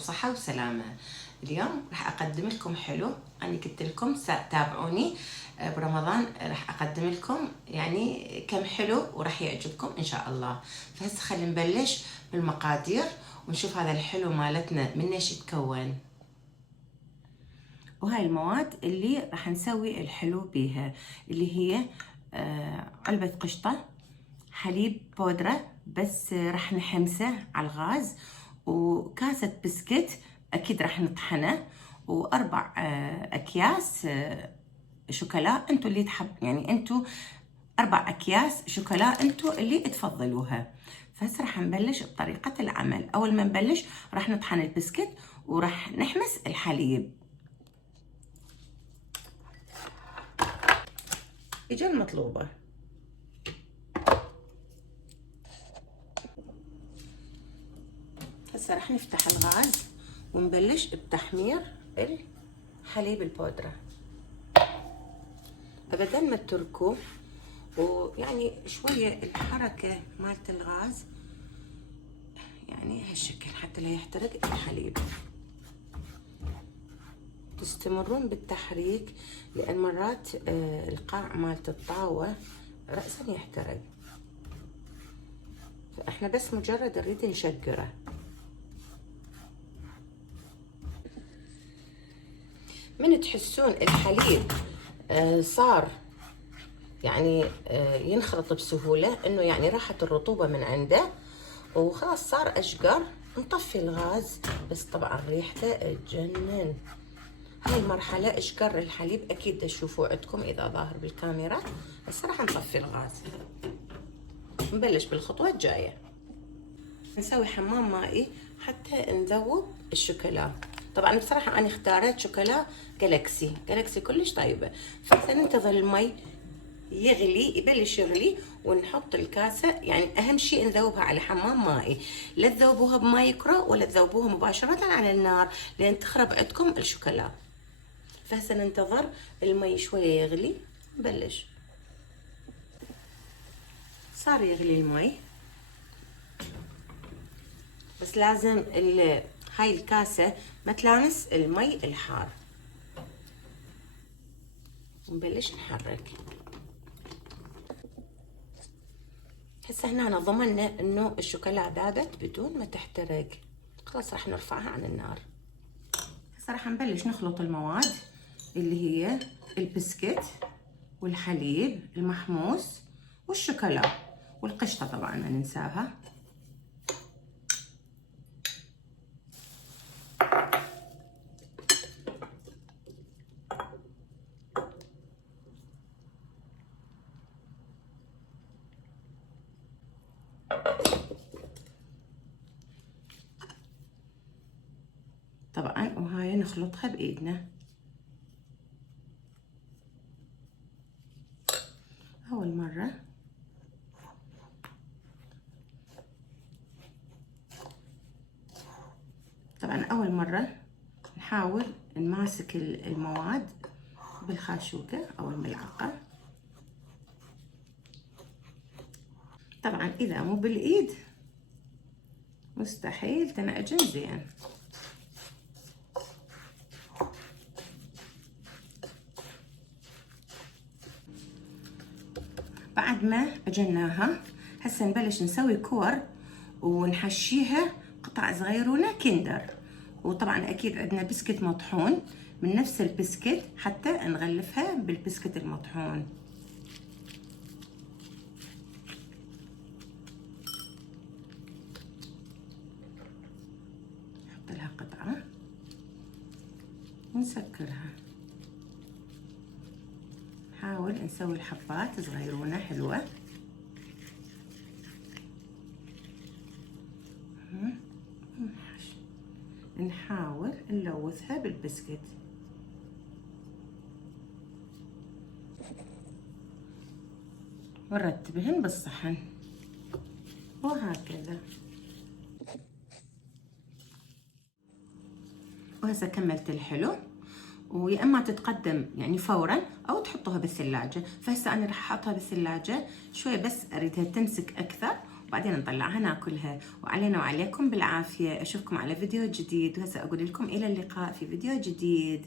وصحة وسلامة. اليوم راح أقدم لكم حلو. أنا قلت لكم تابعوني برمضان، راح أقدم لكم يعني كم حلو وراح يعجبكم إن شاء الله. فهسه خلينا نبلش بالمقادير ونشوف هذا الحلو مالتنا من ايش يتكون. وهاي المواد اللي راح نسوي الحلو بيها، اللي هي علبة قشطة، حليب بودرة بس راح نحمسه على الغاز، وكاسة بسكت أكيد راح نطحنه، وأربع أكياس شوكولا. أنتو اللي تحب يعني أنتو 4 أكياس شوكولا أنتو اللي تفضلوها. فهسه راح نبلش بطريقة العمل. أول ما نبلش راح نطحن البسكت وراح نحمس الحليب. إجا المطلوبة. هسه راح نفتح الغاز ونبلش بتحمير الحليب البودرة. بدل ما تتركوه ويعني شوية الحركة مالت الغاز يعني هالشكل حتى لا يحترق الحليب. تستمرون بالتحريك لأن مرات القاع مالت الطاوة رأسا يحترق، فإحنا بس مجرد نريد نشقره. من تحسون الحليب صار يعني ينخلط بسهولة، انه يعني راحت الرطوبة من عنده وخلاص صار اشقر، نطفي الغاز. بس طبعا ريحته تجنن. هاي المرحلة اشقر الحليب اكيد تشوفوه عندكم اذا ظاهر بالكاميرا. هسه راح نطفي الغاز، نبلش بالخطوة الجاية. نسوي حمام مائي حتى نذوب الشوكولا. طبعا بصراحة انا اختاريت شوكولا جالكسي كلش طيبة. فهسه ننتظر المي يغلي، يبلش يغلي، ونحط الكاسة. يعني أهم شيء نذوبها على حمام مائي، لا تذوبوها بماء يكره ولا تذوبوها مباشرة على النار لأن تخرب عندكم الشوكولا. فهسه ننتظر المي شوية يغلي، نبلش. صار يغلي المي، بس لازم هاي الكاسة ما تلامس المي الحار. ونبلش نحرك. هسه هنا ضمننا انه الشوكولا ذابت بدون ما تحترق. خلاص راح نرفعها عن النار. هسه راح نبلش نخلط المواد اللي هي البسكت والحليب المحموس والشوكولا والقشطة، طبعا ما ننساها. طبعا وهاي نخلطها بايدنا. اول مرة نحاول نماسك المواد بالخاشوقة او الملعقة. طبعا اذا مو بالايد مستحيل تنعجن زين. بعد ما عجناها هسه نبلش نسوي كور ونحشيها قطع صغيرونة كندر. وطبعا اكيد عندنا بسكت مطحون من نفس البسكت حتى نغلفها بالبسكت المطحون. نحط لها قطعة ونسكرها. نحاول نسوي الحبات صغيرونة حلوة. نحاول نلوثها بالبسكت ونرتبهن بالصحن وهكذا. وهسه كملت الحلو، ويا اما تتقدم يعني فورا او تحطوها بالثلاجه. فهسه انا راح احطها بالثلاجه شويه بس اريدها تمسك اكثر، وبعدين نطلعها ناكلها. وعلينا وعليكم بالعافية. أشوفكم على فيديو جديد، وهسه أقول لكم إلى اللقاء في فيديو جديد.